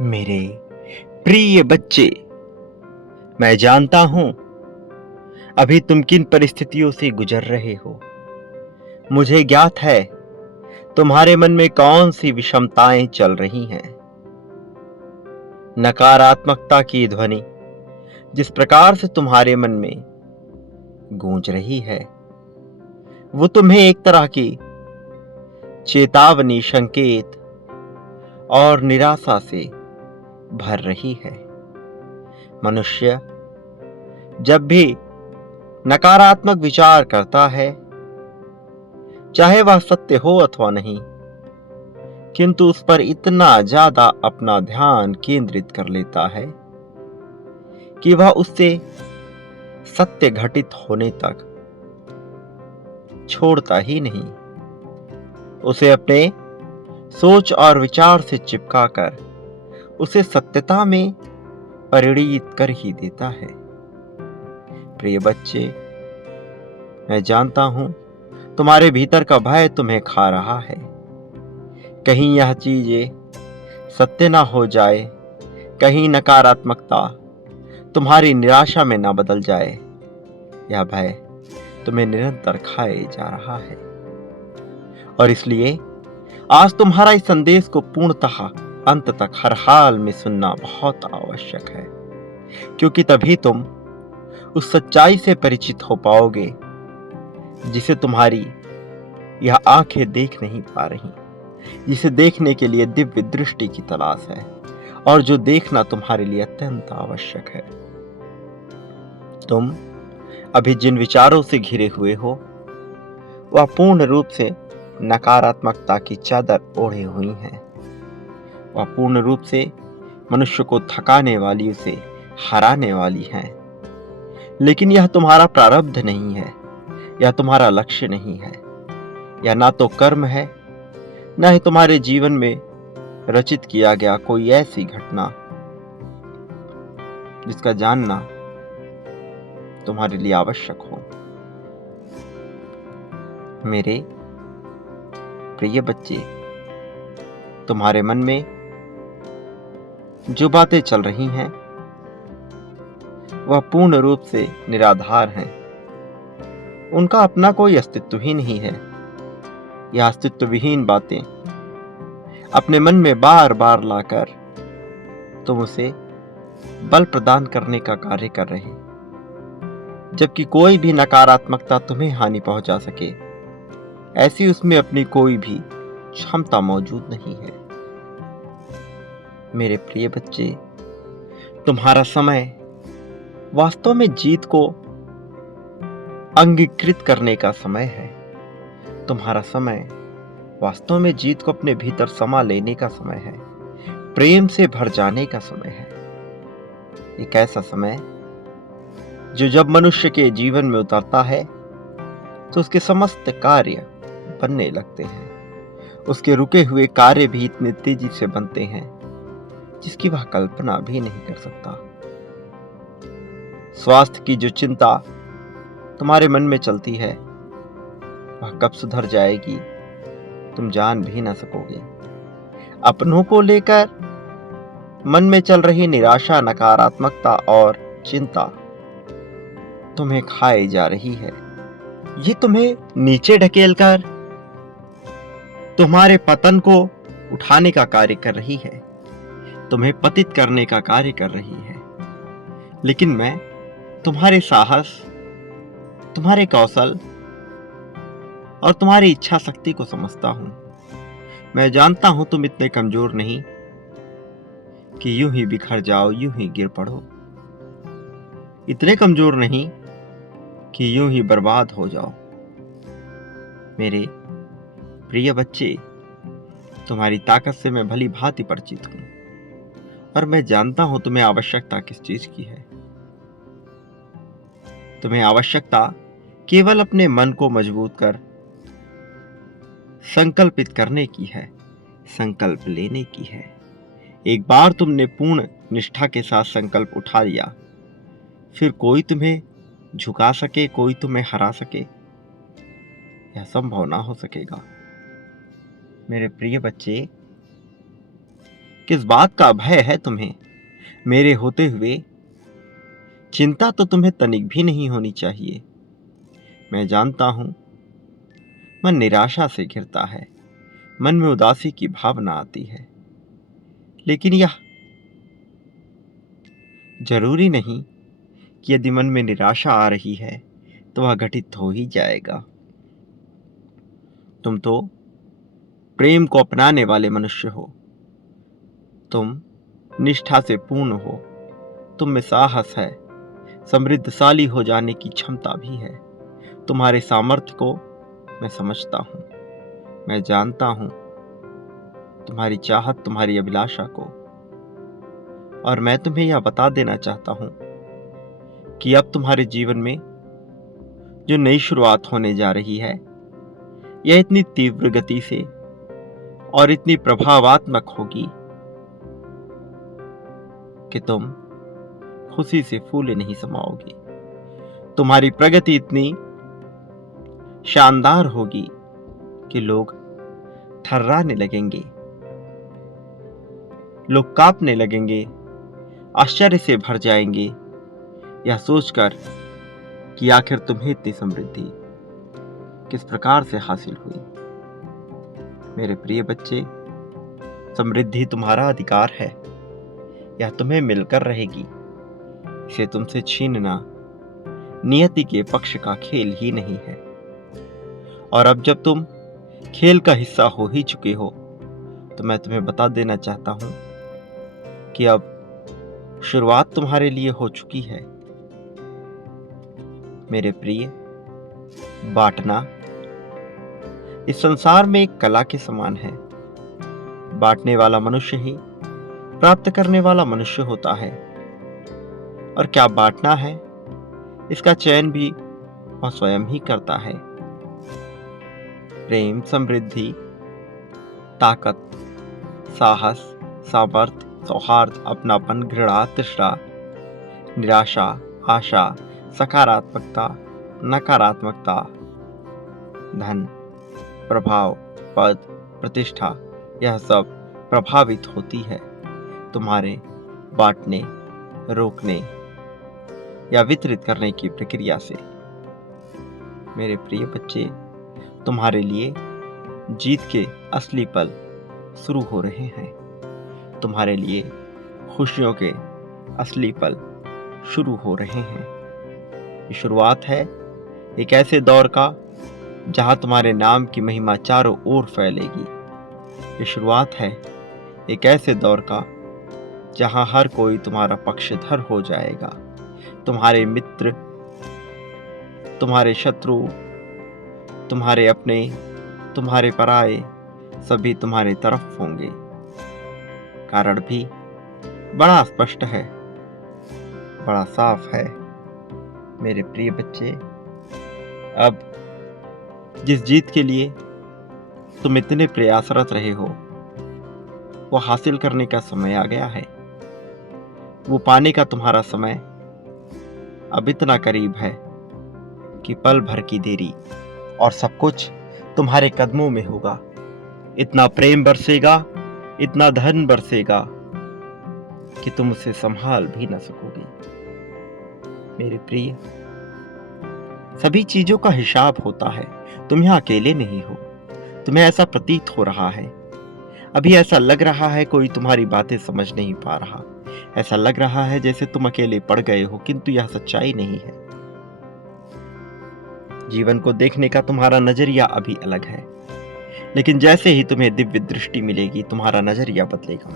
मेरे प्रिय बच्चे, मैं जानता हूं अभी तुम किन परिस्थितियों से गुजर रहे हो। मुझे ज्ञात है तुम्हारे मन में कौन सी विषमताएं चल रही हैं। नकारात्मकता की ध्वनि जिस प्रकार से तुम्हारे मन में गूंज रही है, वो तुम्हें एक तरह की चेतावनी, संकेत और निराशा से भर रही है। मनुष्य जब भी नकारात्मक विचार करता है, चाहे वह सत्य हो अथवा नहीं, किंतु उस पर इतना ज्यादा अपना ध्यान केंद्रित कर लेता है कि वह उससे सत्य घटित होने तक छोड़ता ही नहीं। उसे अपने सोच और विचार से चिपकाकर उसे सत्यता में परिणित कर ही देता है। प्रिय बच्चे, मैं जानता हूं तुम्हारे भीतर का भय तुम्हें खा रहा है। कहीं यह चीजें सत्य ना हो जाए, कहीं नकारात्मकता तुम्हारी निराशा में ना बदल जाए। यह भय तुम्हें निरंतर खाए जा रहा है और इसलिए आज तुम्हारा इस संदेश को पूर्णतः अंत तक हर हाल में सुनना बहुत आवश्यक है, क्योंकि तभी तुम उस सच्चाई से परिचित हो पाओगे जिसे तुम्हारी यह आंखें देख नहीं पा रही, जिसे देखने के लिए दिव्य दृष्टि की तलाश है और जो देखना तुम्हारे लिए अत्यंत आवश्यक है। तुम अभी जिन विचारों से घिरे हुए हो, वह पूर्ण रूप से नकारात्मकता की चादर ओढ़े हुई हैं। वह पूर्ण रूप से मनुष्य को थकाने वाली, उसे हराने वाली हैं। लेकिन यह तुम्हारा प्रारब्ध नहीं है, यह तुम्हारा लक्ष्य नहीं है, यह ना तो कर्म है, न ही तुम्हारे जीवन में रचित किया गया कोई ऐसी घटना जिसका जानना तुम्हारे लिए आवश्यक हो। मेरे प्रिय बच्चे, तुम्हारे मन में जो बातें चल रही हैं वह पूर्ण रूप से निराधार हैं। उनका अपना कोई अस्तित्व ही नहीं है। यह अस्तित्व विहीन बातें अपने मन में बार बार लाकर तुम उसे बल प्रदान करने का कार्य कर रहे, जबकि कोई भी नकारात्मकता तुम्हें हानि पहुंचा सके ऐसी उसमें अपनी कोई भी क्षमता मौजूद नहीं है। मेरे प्रिय बच्चे, तुम्हारा समय वास्तव में जीत को अंगीकृत करने का समय है। तुम्हारा समय वास्तव में जीत को अपने भीतर समा लेने का समय है, प्रेम से भर जाने का समय है। एक ऐसा समय जो जब मनुष्य के जीवन में उतरता है तो उसके समस्त कार्य बनने लगते हैं। उसके रुके हुए कार्य भी इतने तेजी से बनते हैं जिसकी वह कल्पना भी नहीं कर सकता। स्वास्थ्य की जो चिंता तुम्हारे मन में चलती है वह कब सुधर जाएगी तुम जान भी ना सकोगे। अपनों को लेकर मन में चल रही निराशा, नकारात्मकता और चिंता तुम्हें खाए जा रही है। ये तुम्हें नीचे ढकेलकर तुम्हारे पतन को उठाने का कार्य कर रही है, तुम्हें पतित करने का कार्य कर रही है। लेकिन मैं तुम्हारे साहस, तुम्हारे कौशल और तुम्हारी इच्छा शक्ति को समझता हूं। मैं जानता हूं तुम इतने कमजोर नहीं कि यूं ही बिखर जाओ, यूं ही गिर पड़ो। इतने कमजोर नहीं कि यूं ही बर्बाद हो जाओ। मेरे प्रिय बच्चे, तुम्हारी ताकत से मैं भली भांति परिचित हूं और मैं जानता हूं तुम्हें आवश्यकता किस चीज की है। तुम्हें आवश्यकता केवल अपने मन को मजबूत कर संकल्पित करने की है, संकल्प लेने की है। एक बार तुमने पूर्ण निष्ठा के साथ संकल्प उठा लिया, फिर कोई तुम्हें झुका सके, कोई तुम्हें हरा सके, यह संभव ना हो सकेगा। मेरे प्रिय बच्चे, किस बात का भय है तुम्हें मेरे होते हुए? चिंता तो तुम्हें तनिक भी नहीं होनी चाहिए। मैं जानता हूं मन निराशा से घिरता है, मन में उदासी की भावना आती है, लेकिन यह जरूरी नहीं कि यदि मन में निराशा आ रही है तो वह घटित हो ही जाएगा। तुम तो प्रेम को अपनाने वाले मनुष्य हो, तुम निष्ठा से पूर्ण हो, तुम में साहस है, समृद्धशाली हो जाने की क्षमता भी है। तुम्हारे सामर्थ्य को मैं समझता हूं, मैं जानता हूं तुम्हारी चाहत, तुम्हारी अभिलाषा को, और मैं तुम्हें यह बता देना चाहता हूं कि अब तुम्हारे जीवन में जो नई शुरुआत होने जा रही है, यह इतनी तीव्र गति से और इतनी प्रभावात्मक होगी कि तुम खुशी से फूले नहीं समाओगी। तुम्हारी प्रगति इतनी शानदार होगी कि लोग थर्राने लगेंगे, लोग कांपने लगेंगे, आश्चर्य से भर जाएंगे यह सोचकर कि आखिर तुम्हें इतनी समृद्धि किस प्रकार से हासिल हुई। मेरे प्रिय बच्चे, समृद्धि तुम्हारा अधिकार है, यह तुम्हें मिलकर रहेगी। इसे तुमसे छीनना नियति के पक्ष का खेल ही नहीं है। और अब जब तुम खेल का हिस्सा हो ही चुके हो, तो मैं तुम्हें बता देना चाहता हूं कि अब शुरुआत तुम्हारे लिए हो चुकी है। मेरे प्रिय, बांटना इस संसार में एक कला के समान है। बांटने वाला मनुष्य ही प्राप्त करने वाला मनुष्य होता है। और क्या बांटना है, इसका चयन भी वह स्वयं ही करता है। प्रेम, समृद्धि, ताकत, साहस, सामर्थ्य, सौहार्द, अपनापन, घृणा, तृष्णा, निराशा, आशा, सकारात्मकता, नकारात्मकता, धन, प्रभाव, पद, प्रतिष्ठा, यह सब प्रभावित होती है तुम्हारे बांटने, रोकने या वितरित करने की प्रक्रिया से। मेरे प्रिय बच्चे, तुम्हारे लिए जीत के असली पल शुरू हो रहे हैं। तुम्हारे लिए खुशियों के असली पल शुरू हो रहे हैं। ये शुरुआत है एक ऐसे दौर का जहां तुम्हारे नाम की महिमा चारों ओर फैलेगी। ये शुरुआत है एक ऐसे दौर का जहां हर कोई तुम्हारा पक्षधर हो जाएगा। तुम्हारे मित्र, तुम्हारे शत्रु, तुम्हारे अपने, तुम्हारे पराये, सभी तुम्हारी तरफ होंगे। कारण भी बड़ा स्पष्ट है, बड़ा साफ है। मेरे प्रिय बच्चे, अब जिस जीत के लिए तुम इतने प्रयासरत रहे हो, वो हासिल करने का समय आ गया है। वो पाने का तुम्हारा समय अब इतना करीब है कि पल भर की देरी और सब कुछ तुम्हारे कदमों में होगा। इतना प्रेम बरसेगा, इतना धन बरसेगा कि तुम उसे संभाल भी न सकोगे। मेरे प्रिय, सभी चीजों का हिसाब होता है। तुम यहां अकेले नहीं हो। तुम्हें ऐसा प्रतीत हो रहा है, अभी ऐसा लग रहा है कोई तुम्हारी बातें समझ नहीं पा रहा। ऐसा लग रहा है जैसे तुम अकेले पड़ गए हो, किंतु यह सच्चाई नहीं है। जीवन को देखने का तुम्हारा नजरिया अभी अलग है, लेकिन जैसे ही तुम्हें दिव्य दृष्टि मिलेगी, तुम्हारा नजरिया बदलेगा।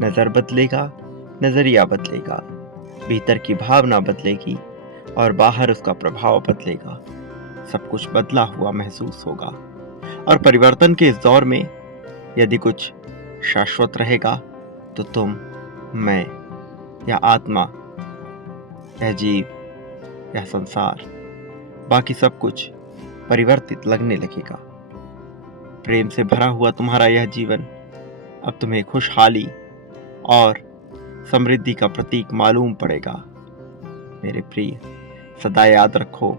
नजर बदलेगा, नजरिया बदलेगा, भीतर की भावना बदलेगी और बाहर उसका प्रभाव बदलेगा। सब कुछ बदला हुआ महसूस होगा। और परिवर्तन के इस दौर में यदि कुछ शाश्वत रहेगा तो तुम, मैं, या आत्मा, यह जीव, यह संसार, बाकी सब कुछ परिवर्तित लगने लगेगा। प्रेम से भरा हुआ तुम्हारा यह जीवन अब तुम्हें खुशहाली और समृद्धि का प्रतीक मालूम पड़ेगा। मेरे प्रिय, सदा याद रखो,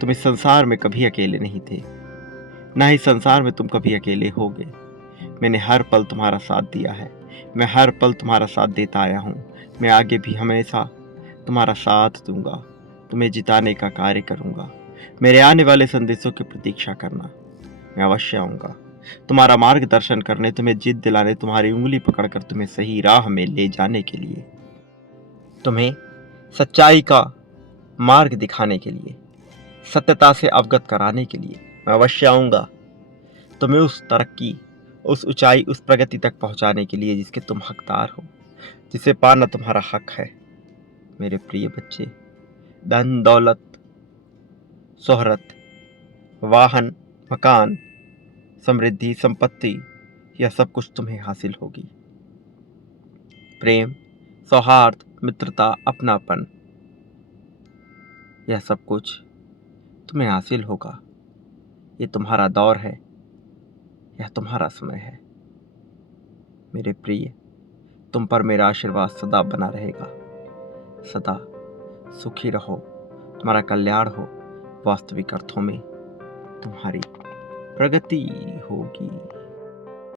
तुम इस संसार में कभी अकेले नहीं थे, ना ही संसार में तुम कभी अकेले होगे। मैंने हर पल तुम्हारा साथ दिया है, मैं हर पल तुम्हारा साथ देता आया हूँ। मैं आगे भी हमेशा तुम्हारा साथ दूंगा, तुम्हें जिताने का कार्य करूंगा। मेरे आने वाले संदेशों की प्रतीक्षा करना, मैं अवश्य आऊंगा तुम्हारा मार्गदर्शन करने, तुम्हें जिद दिलाने, तुम्हारी उंगली पकड़कर तुम्हें सही राह में ले जाने के लिए, तुम्हें सच्चाई का मार्ग दिखाने के लिए, सत्यता से अवगत कराने के लिए मैं अवश्य आऊंगा। तुम्हें उस तरक्की, उस ऊंचाई, उस प्रगति तक पहुंचाने के लिए जिसके तुम हकदार हो, जिसे पाना तुम्हारा हक है। मेरे प्रिय बच्चे, धन दौलत, शोहरत, वाहन, मकान, समृद्धि, संपत्ति, यह सब कुछ तुम्हें हासिल होगी। प्रेम, सौहार्द, मित्रता, अपनापन, यह सब कुछ तुम्हें हासिल होगा। ये तुम्हारा दौर है, यह तुम्हारा समय है। मेरे प्रिय, तुम पर मेरा आशीर्वाद सदा बना रहेगा। सदा सुखी रहो, तुम्हारा कल्याण हो, वास्तविक अर्थों में तुम्हारी प्रगति होगी।